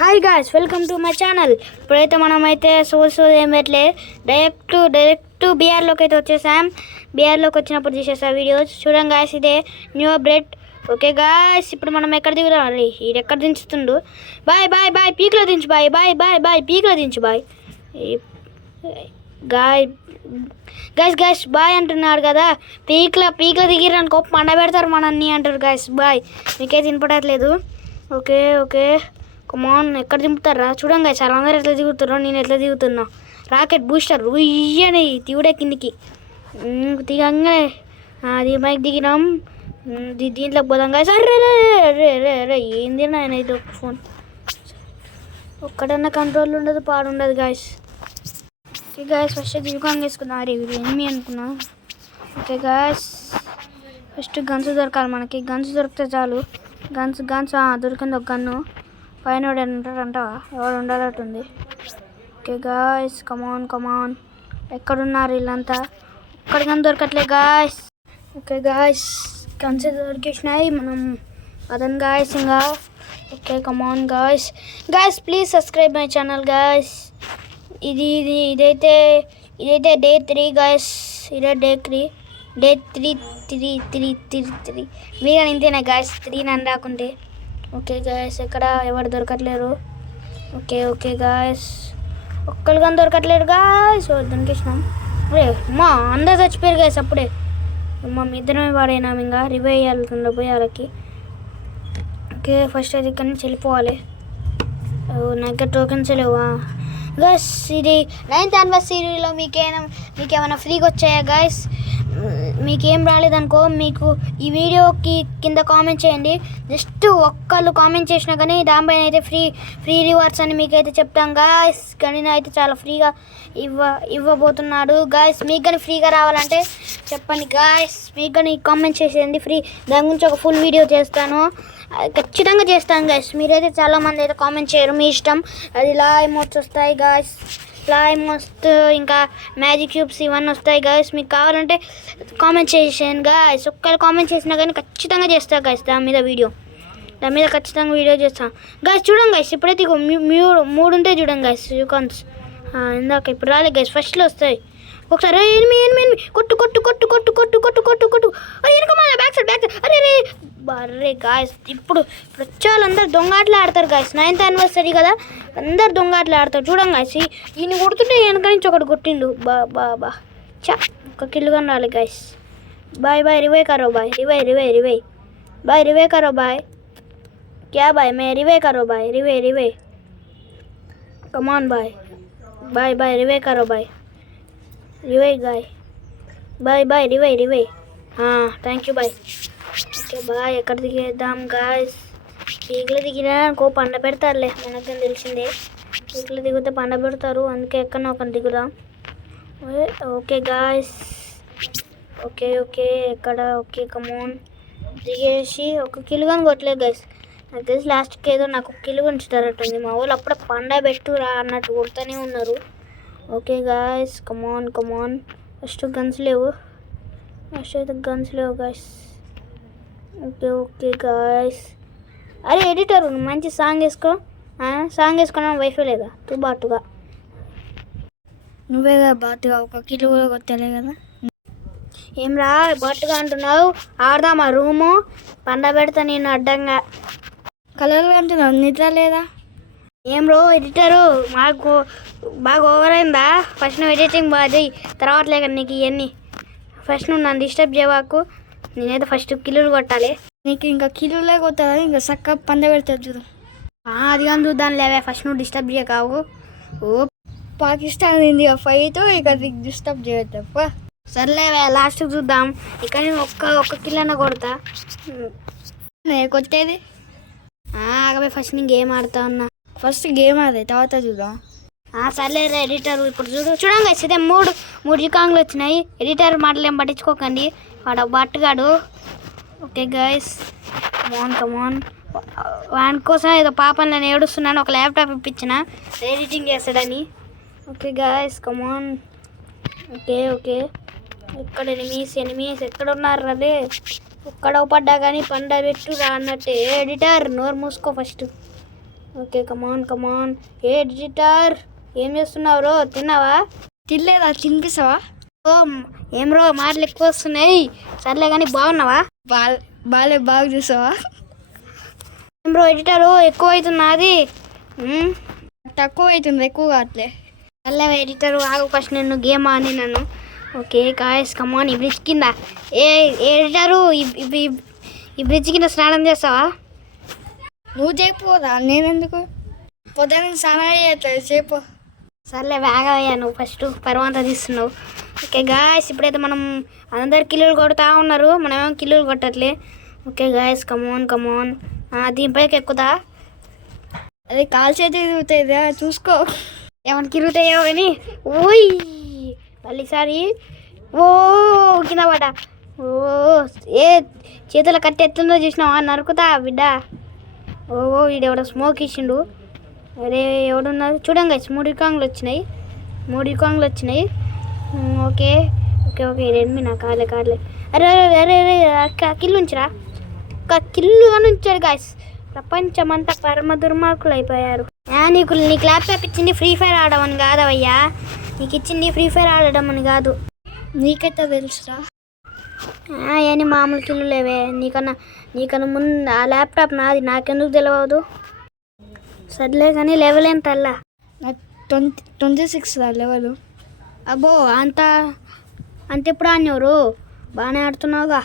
Hi guys, welcome to my channel. ఇప్పుడైతే మనమైతే so ఏం పెట్టలే, డైరెక్ట్ బీఆర్లోకి అయితే వచ్చేసాం. బీఆర్లోకి వచ్చినప్పుడు తీసేసా వీడియోస్ చూడండి గాయస్. ఇదే న్యూ అప్డేట్. ఓకే గాయస్, ఇప్పుడు మనం ఎక్కడ దిగుదాం? అరే ఎక్కడ దించుతుండు? బాయ్ బాయ్ బాయ్ పీక్లో దించు బాయ్, బాయ్ బాయ్ బాయ్ పీక్లో దించు బాయ్. గాయస్ బాయ్ అంటున్నాడు కదా, పీక్లో దిగిరనుకో పండ పెడతారు మనన్ని అంటారు గాయస్. బాయ్, మీకైతే వినపడట్లేదు. ఓకే కమాన్, ఎక్కడ దింపుతారా చూడండి గాయస్. అందరూ ఎట్లా దిగుతారో నేను ఎట్లా దిగుతున్నా. రాకెట్ బూస్టర్ ఉయ్యని తివుడే కిందికి దిగంగానే అది మైక్ దిగినాం. దీంట్లోకి పోదాం గాయస్. అరే ఏంది నాయన ఇది ఒక ఫోన్, ఒక్కడన్నా కంట్రోల్ ఉండదు పాడుండదు గాయస్. ఓకే గాయస్, ఫస్ట్ దిగుకాంగ్ వేసుకున్నా. అరే వీడు ఎనిమి అనుకున్నా. ఓకే గాయస్, ఫస్ట్ గన్స్ దొరకాలి మనకి. గన్స్ దొరికితే చాలు. గన్స్ దొరికింది ఒక గన్ను. పైన ఉంటాడంట, ఎవరు ఉండాలట్టుంది. ఓకే గాయస్, కమాన్ ఎక్కడున్నారు వీళ్ళంతా? ఒక్కడి గన్ దొరకట్లే గాయస్. ఓకే గాయస్, గన్స్ దొరికేసినాయి. మనం అదన్ గాయస్ ఇంకా. Okay come on guys please subscribe my channel guys. ఇదైతే డే 3 గాయస్. ఇదే డే 3 మీరు ఇంతేనా గాయస్? 3 నన్ను రాకుంటే. ఓకే గాయస్, ఎక్కడ ఎవరు దొరకట్లేరు. ఓకే గాయస్, ఒక్కరు కానీ దొరకట్లేరు గాయస్. దొరికేసినాం. అరే మా అందరు చచ్చిపోయారు గాయస్ అప్పుడే. మా ఇద్దరమే వాడైనాం, ఇంకా రివైవ్ అయ్యాలి పోయి వాళ్ళకి. ఓకే ఫస్ట్ అది ఇక్కడి నుంచి వెళ్ళిపోవాలి. నా దగ్గర టోకెన్స్ లేవా గాయస్? ఇది 9th యానివర్సరీలో మీకేమైనా ఫ్రీగా వచ్చాయా గాయస్? మీకేం రాలేదనుకో, మీకు ఈ వీడియోకి కింద కామెంట్ చేయండి. జస్ట్ ఒక్కళ్ళు కామెంట్ చేసినా కానీ దానిపైన అయితే ఫ్రీ రివార్డ్స్ అని మీకైతే చెప్తాం గాయస్. కానీ అయితే చాలా ఫ్రీగా ఇవ్వబోతున్నాడు గాయస్. మీకు కానీ ఫ్రీగా రావాలంటే చెప్పండి గాయస్. మీకు కానీ కామెంట్ చేసేయండి ఫ్రీ. దాని గురించి ఒక ఫుల్ వీడియో చేస్తాను, ఖచ్చితంగా చేస్తాను గాయస్. మీరైతే చాలామంది అయితే కామెంట్ చేయరు, మీ ఇష్టం. అది లా ఎమోట్స్ వస్తాయి గాయస్, మస్త్ ఇంకా మ్యాజిక్ క్యూబ్స్ ఇవన్నీ వస్తాయి గాయస్. మీకు కావాలంటే కామెంట్ చేసేయండి గాయస్. ఒక్కరు కామెంట్ చేసినా కానీ ఖచ్చితంగా చేస్తా గాయస్. దాని మీద ఖచ్చితంగా వీడియో చేస్తాను గాయస్. చూడండి గాయస్, ఇప్పుడైతే 3 ఉంటాయి చూడండి గాయస్ యూకాన్స్. ఇందాక ఇప్పుడు రాలేదు గాయస్, ఫస్ట్లో వస్తాయి. ఒకసారి ఎనిమి కొట్టు వెనక బ్యాక్ సైడ్ అరే బర్రే గాయస్. ఇప్పుడు వచ్చేవాళ్ళందరూ దొంగాట్లు ఆడతారు గాయస్. 9th యానివర్సరీ కదా, అందరు దొంగాట్లు ఆడతారు. చూడండి గాయస్, ఈయన కొడుతుంటే వెనక నుంచి ఒకటి కొట్టిండు. బా ఒక కిల్లు కానీ రాలేదు గాయస్. బాయ్ రివై కరో బాయ్, రివై బాయ్, రివై కరో బాయ్. क्या बाय मैं रिवे करो बाय, रिवे कमान बाय रिवे करो बाय, रिवे गाय बाय रिवे. థ్యాంక్ యూ బాయ్. ఓకే బాయ్, ఎక్కడ దిగేద్దాం గాయస్? పీక్లో దిగినా అనుకో పండ పెడతారులే, మనకు తెలిసిందే. పీక్లో దిగితే పండ పెడతారు, అందుకే ఎక్కడన్నా ఒక దిగుదాం. ఓకే గాయస్, ఓకే ఎక్కడ? ఓకే కమోన్ దిగేసి ఒక కిలో కానీ కొట్టలేదు గాయస్. నాకు తెలిసి లాస్ట్కి ఏదో నాకు కిలో ఉంచుతారట్టుంది. మా వాళ్ళు అప్పుడే పండ పెట్టురా అన్నట్టు కొడుతూనే ఉన్నారు. ఓకే గాయస్, కమాన్ ఫస్ట్ గన్స్ లేవు గాయస్. Okay guys. అరే ఎడిటర్ మంచి సాంగ్ వేసుకున్నా వైఫై లేదా? బాటుగా నువ్వేగా బాటుగా ఒక కిలో కూడా కొట్టలే కదా. ఏం రా బాటుగా అంటున్నావు? ఆడదామా రూము? పండ పెడతా నేను అడ్డంగా. కలర్లు అంటున్నావు, నిద్ర లేదా? ఏం రో ఎడిటరు, మాకు బాగా ఓవర్ అయిందా? ఫస్ట్ నువ్వు ఎడిటింగ్ బాగా చెయ్యి, తర్వాత లేక నీకు ఇవన్నీ. ఫస్ట్ నువ్వు నన్ను డిస్టర్బ్ చేయవాకు. నేనైతే ఫస్ట్ కిలోలు కొట్టాలి. నీకు ఇంకా కిలోలే కొట్టాలి, ఇంకా చక్కగా పంద పెడతావు చూడు. అది కానీ చూద్దాం లేవే, ఫస్ట్ నువ్వు డిస్టర్బ్ చేయకావు. ఓ పాకిస్తాన్ ఇండియా ఫైట్, ఇక డిస్టర్బ్ చేయొద్దు. సర్లేవే లాస్ట్కి చూద్దాం. ఇక్కడ నేను ఒక్క కిలోనే కొడతా. నేను కొట్టేది ఆగవే, ఫస్ట్ నేను గేమ్ ఆడుతా ఉన్నా. ఫస్ట్ గేమ్ ఆడే తర్వాత చూద్దాం. సర్లే ఎడిటర్ ఇప్పుడు చూడండి గాయస్, ఇదే మూడు జికాంగ్లు వచ్చినాయి. ఎడిటర్ మాటలు ఏం పట్టించుకోకండి, వాడు బట్టుగాడు. ఓకే గాయస్, కమాన్ వాని కోసం ఏదో పాపని నేను ఏడుస్తున్నాను, ఒక ల్యాప్టాప్ ఇప్పించిన ఎడిటింగ్ చేస్తాడని. ఓకే గాయస్ కమాన్. ఓకే ఎక్కడ ఎనిమీస్ ఎక్కడ ఉన్నారు? అదే ఒక్కడ పడ్డా కానీ పండ పెట్టు రా అన్నట్టే. ఎడిటర్ నోరు మూసుకో ఫస్ట్. ఓకే కమాన్ కమాన్. ఏ ఎడిటర్ ఏం చేస్తున్నావు రో? తిన్నావా? తినలేదా? తినిపిస్తావా? ఓ ఏం రో మాటలు ఎక్కువ వస్తున్నాయి. సర్లే కానీ బాగున్నావా? బాగా చూసావా? ఏం బ్రో ఎడిటరు ఎక్కువ అవుతున్నది. తక్కువ అవుతుంది, ఎక్కువ కావట్లే. సర్లే ఎడిటరు ఆగు, ఫస్ట్ నేను గేమ్ ఆడి నన్ను. ఓకే గాయ్స్ కమాన్. ఈ బ్రిడ్జ్ కింద ఏ ఎడిటరు ఈ బ్రిడ్జ్ కింద స్నానం చేస్తావా? నువ్వు చేయకపోదా? నేనెందుకు? పొద్దున్న స్నానం చేస్తావు, చెప్పు. సర్లే వేగయ్యా, నువ్వు ఫస్ట్ పర్వంతా తీస్తున్నావు. ఓకే గాయస్ ఇప్పుడైతే మనం అందరు కిల్లులు కొడుతూ ఉన్నారు, మనమేమో కిల్లులు కొట్టట్లే. ఓకే గాయస్ కమాన్ కమాన్. దీనిపైకి ఎక్కుతా. అది కాలు చేతి తిరుగుతుంది, చూసుకో. ఏమైనా తిరుగుతాయో కానీ. ఓయ్ మళ్ళీసారి ఓ కింద పడ్డా. ఓ ఏ చేతుల కట్టి ఎత్తుందో చూసినావా? నరుకుతా బిడ్డ. ఓ వీడెవడో స్మోక్ ఇచ్చిండు. అరే ఎవడున్నారు చూడండి గైస్, 3 కాంగ్లు వచ్చినాయి. ఓకే ఓకే ఓకే రెడ్మీ నా కాలే. అరే అరే అరే అరే కిల్లు ఉంచిరా. ఒక కిల్లు అని ఉంచాడు గాయస్. ప్రపంచమంతా పరమ దుర్మార్గులు అయిపోయారు. నీకు ల్యాప్టాప్ ఇచ్చింది ఫ్రీ ఫైర్ ఆడమని కాదవయ్యా, నీకు ఇచ్చింది ఫ్రీ ఫైర్ ఆడడం అని కాదు. నీకైతే తెలుసురా. అని మామూలు కిల్లు లేవే. నీకన్నా ముందు ఆ ల్యాప్టాప్ నాది, నాకెందుకు తెలియదు? సర్లే కానీ లెవెల్ ఎంత అల్లా? 26 లెవెల్. అబ్బో అంత ఎప్పుడు ఆడినవరు? బాగానే ఆడుతున్నావుగా.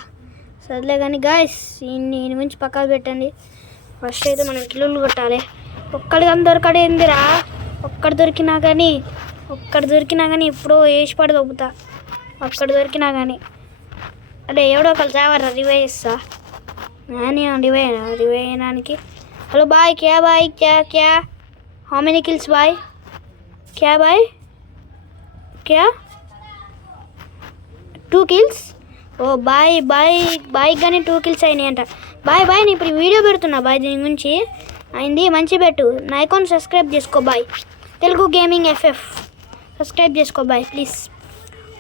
సర్లే కానీ గాయస్ ఈయన నుంచి పక్కకు పెట్టండి. ఫస్ట్ అయితే మనం కిల్లులు కొట్టాలి. ఒక్కడికి దొరకడేందిరా? ఒక్కడు దొరికినా కానీ ఇప్పుడు వేసి పడి దొబ్బుతా. ఒక్కడు దొరికినా కానీ అదే ఎవడో ఒకళ్ళు చావరా, రివైవ్ ఇస్తా. రివైవ్ అయినానికి. హలో బాయ్ క్యా హౌ మెనీ కిల్స్ బాయ్? క్యా 2 కిల్స్. ఓ బాయ్ కానీ 2 కిల్స్ అయినాయి అంట. బాయ్ నేను ఇప్పుడు వీడియో పెడుతున్నా బాయ్, దీని గురించి అయింది మంచి పెట్టు. నా అకౌంట్ సబ్స్క్రైబ్ చేసుకో బాయ్, తెలుగు గేమింగ్ FF సబ్స్క్రైబ్ చేసుకో బాయ్ ప్లీజ్.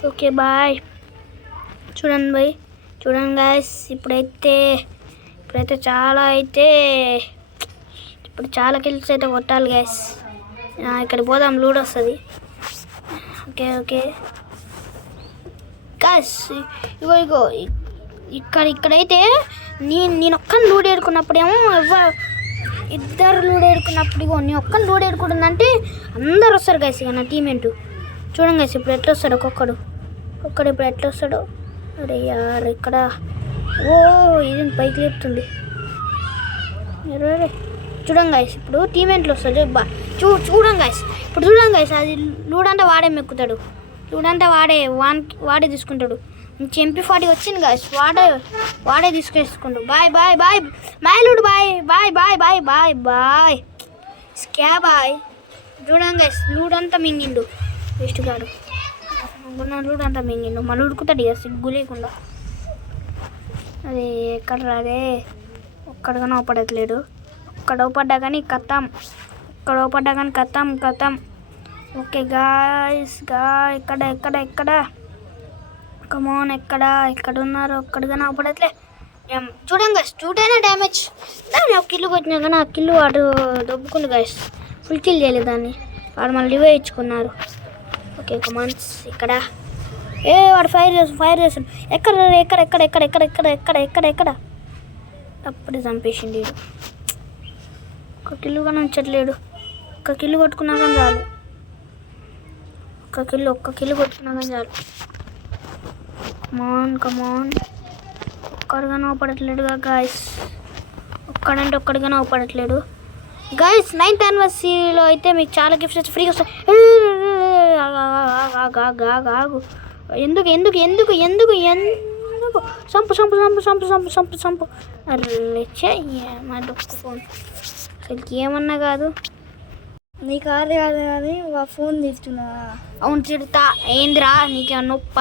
Okay bye. చూడండి గాయస్ ఇప్పుడైతే చాలా కిల్స్ అయితే కొట్టాలి గాయస్. ఇక్కడ పోదాం, లూడ్ వస్తుంది. ఓకే గాయస్ ఇగో ఇక్కడైతే నేను ఒక్కని లూడ్ ఏడుకున్నప్పుడేమో ఇద్దరు లూడ్ ఏడుకున్నప్పుడు ఇగో నేను ఒక్కని లూడ్ ఏడుకుంటుందంటే అందరు వస్తారు గాయస్. ఇక నా టీమేంటు చూడండి గాయస్ ఇప్పుడు ఎట్లా వస్తాడు ఒక్కొక్కడు ఇప్పుడు ఎట్లా వస్తాడు. అరే యార్ ఇక్కడ ఓ ఇది పైకి లేపుతుంది. చూడండి గాయస్ ఇప్పుడు టీమేంట్లు వస్తాడు. చూడండి గాయస్ అది లూడంటే వాడే మెక్కుతాడు. లూడంటే వాడే తీసుకుంటాడు. MP40 వచ్చింది గాయస్, వాడే తీసుకేసుకుంటాడు. బాయ్ మై లూడ్ బాయ్ స్క్యా బాయ్. చూడండి గాయస్ లూడంతా మింగిండు వేస్ట్ గాడు. లూడంతా మింగిండు, మళ్ళీ ఉడుకుతాడు ఇక సిగ్గు లేకుండా. అదే ఎక్కడ రాదే, ఒక్కడిగానే అవపడట్లేడు. ఒక్కడ అవపడ్డా కానీ కథం. ఓకే గాయస్ ఎక్కడ కమాన్ ఎక్కడ ఉన్నారు? ఒక్కడిగానే అవపడట్లే. చూడండి గాయస్ 2 టైనా డ్యామేజ్. దాన్ని ఒక కిల్లు కొట్టినా కానీ ఆ కిల్లు వాడు దొబ్బుకుంది గాయస్. ఫుల్ కిల్ చేయలేదు దాన్ని, వాడు మళ్ళీ రివైవ్ ఇచ్చుకున్నారు. ఓకే కమాన్స్ ఇక్కడ వాడు ఫైర్ చేస్తాడు. ఎక్కడ అప్పుడే చంపేసిండు. ఒక కిల్లు కానీ ఉంచట్లేడు. ఒక్క కిల్లు కొట్టుకున్నా కానీ చాలు. ఒక్క కిల్లు కొట్టుకున్నా కానీ చాలు. కమాన్ ఒక్కడిగానే అవపడట్లేడుగా గాయస్. ఒక్కడిగానే అవపడట్లేడు గాయస్. 9th anniversary అయితే మీకు చాలా గిఫ్ట్స్ వచ్చి ఫ్రీగా వస్తాయి. ఆగు ఎందుకు సంపు. అరే ఫోన్ అసలుకి ఏమన్నా కాదు. నీ కాదు కానీ ఫోన్ తీస్తున్నా. అవును తిడతా. ఏందిరా నీకేమన్నా నొప్ప?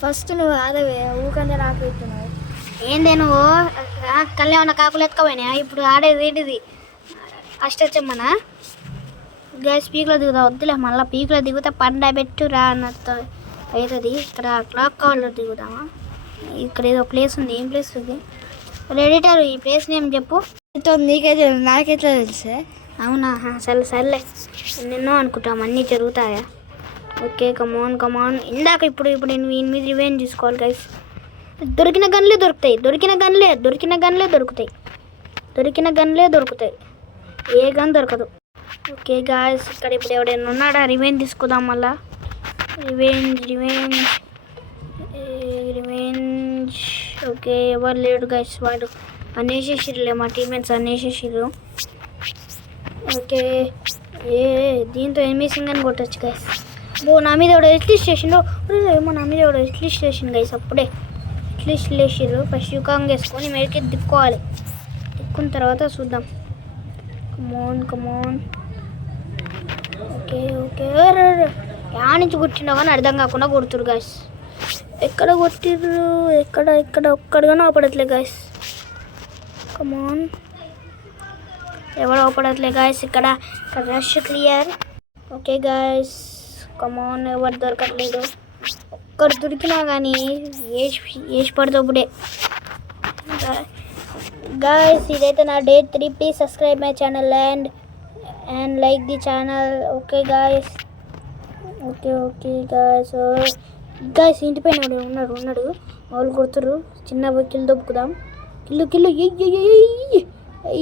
ఫస్ట్ నువ్వు ఆడవే, ఊకంటే నాకు ఇస్తున్నావు. ఏందే నువ్వు కళ్యాణ కాకులు ఎత్తుకపోయినా? ఇప్పుడు ఆడేది ఏంటిది? అష్టచెమ్మనా? గ్యాస్ పీకులో దిగుతా. వద్దులే మళ్ళీ పీకులో దిగుతా పండబెట్టురా అన్నట్టు అవుతుంది. ఇక్కడ క్లాక్ కవర్లో దిగుతామా? ఇక్కడ ఏదో ప్లేస్ ఉంది. ఏం ప్లేస్ ఉంది? ఎడిటర్ ఈ ప్లేస్ నేమ్ చెప్పు. నీకే తెలుసు, నాకెట్లా తెలుసే? అవునా సర్లే నిన్నో అనుకుంటాం అన్నీ జరుగుతాయా. ఓకే కమాన్ ఇందాక ఇప్పుడు నేను వీని మీద రివెంజ్ తీసుకోవాలి గైస్. దొరికిన గన్లే దొరుకుతాయి. ఏ గన్ దొరకదు. ఓకే గాయస్ ఇక్కడ ఇప్పుడు ఎవడైనా ఉన్నాడా? రివెంజ్ తీసుకుందాం మళ్ళా. రివెంజ్. ఓకే ఎవరు లేడు గైస్. వాడు అనేసేసిర్రులే, మా టీమ్మేట్స్ అనేసేసిర్రు. ఓకే దీంతో ఎనిమిసింగ్ అని కొట్టచ్చు గైస్. నా మీద ఎవడో ఎట్లీస్ట్ చేసిండు. నా మీద ఎవడో ఎట్లీస్ట్ చేసిండు గైస్. అప్పుడే ఎట్లీస్ట్ లేచిర్రు. ఫస్ట్ యుకాంగ్ వేసుకొని మేడికి తిప్పుకోవాలి. తిప్పుకున్న తర్వాత చూద్దాం. కమోన్. ఓకే యా నుంచి కొట్టిండో కానీ అర్థం కాకుండా కొడుతురు గైస్. ఎక్కడ కొట్టిర్రు? ఎక్కడ ఒక్కడుగానే అవపడట్లే గైస్. కమోన్ ఎవరు అవపడట్లే గాయస్. ఇక్కడ rush clear. Okay guys come on ఎవరు దొరకట్లేదు. ఒక్కరు దొరికినా కానీ ఏసి పడుతోప్పుడే. గాయస్ ఇదైతే నా day 3. Please subscribe my channel and like the channel. Okay guys guys ఇంటిపైన ఉన్నాడు. వాళ్ళు కొడుతురు. చిన్న కిల్ దొబ్బుకుదాం. కిల్లు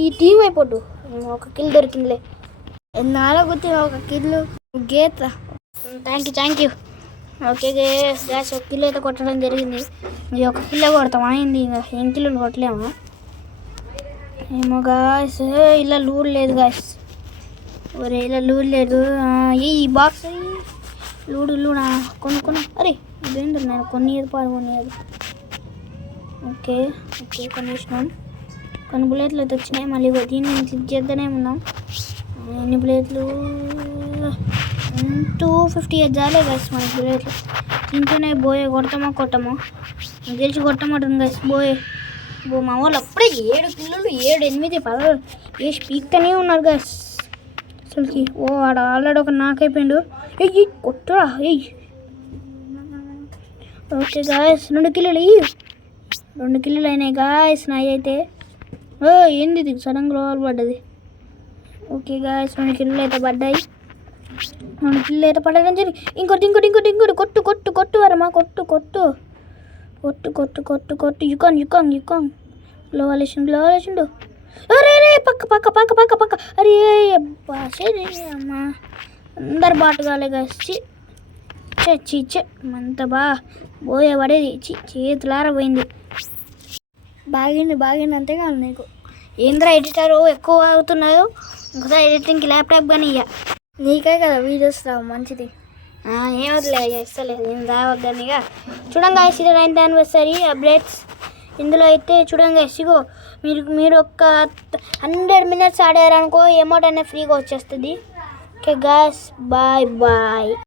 ఈ టీం అయిపోద్దు. ఒక కిల్ దొరికిందిలే. నాలో గుర్తు ఒక కిల్లు గీత. Thank you. ఓకే గ్యాస్ ఒక కిల్ అయితే కొట్టడం జరిగింది. ఇది ఒక కిల్లో కొడతాం అయింది. ఇంకా ఏం కిల్లు కొట్టలేము ఏమో గాయస్. ఇలా లూడ్ లేదు గాయస్. ఒరే ఇలా లూడ్ లేదు. ఈ బాక్స్ లూడు కొనుక్కున్నా. అరే ఇదేంటి నేను కొనియదు. ఓకే కొనేసినాం. కొన్ని బుల్లెట్లు అయితే వచ్చినాయి. మళ్ళీ దీన్ని క్లిక్ చేద్దానే ఉన్నాం. ఎన్ని బుల్లెట్లు? 258 జాలే గైస్ మనకి బుల్లెట్లు. దీంతోనే బోయే కొట్టమో గెలిచి కొట్టమంటుంది గైస్. మా వాళ్ళు అప్పుడే 7 కిల్లులు 7, 8, 10 వేసి పీక్తూనే ఉన్నారు గైస్ అసలుకి. వాడు ఆల్రెడీ ఒక నాకైపోయిండు. కొట్టురా. ఓకే గాయస్ 2 కిల్లులు అయినాయి గాయస్ నాయి అయితే. ఏంది ఇది సడన్గా లోపల పడ్డది. ఓకే గాయస్ 2 కిల్లులు అయితే పడ్డాయి. 2 కిల్లులు అయితే పడ్డాయి. ఇంకోటి కొట్టు వరమా కొట్టు. యుకాంగ్ లో వేసిండు. అరే పక్క. అరే అమ్మా అందరు బాటుగాలే గాయస్. అంత బోయే పడేది. చేతులారా పోయింది. బాగింది అంతేకాదు నీకు. ఏంద్రా ఎడిటర్ ఎక్కువ అవుతున్నాయో. ఇంకోసారి ఎడిటింగ్కి ల్యాప్టాప్ కానీ ఇక నీకే కదా వీడియోస్ రావు మంచిది. ఏమవుతులే ఇస్తలేదు నేను రావద్దని. ఇక చూడండి గాయస్ ఇది 9th anniversary అప్డేట్స్. ఇందులో అయితే చూడండి గాయస్ ఇగో మీరు ఒక 100 minutes ఆడారనుకో అమౌంట్ అనేది ఫ్రీగా వచ్చేస్తుంది. Okay guys bye.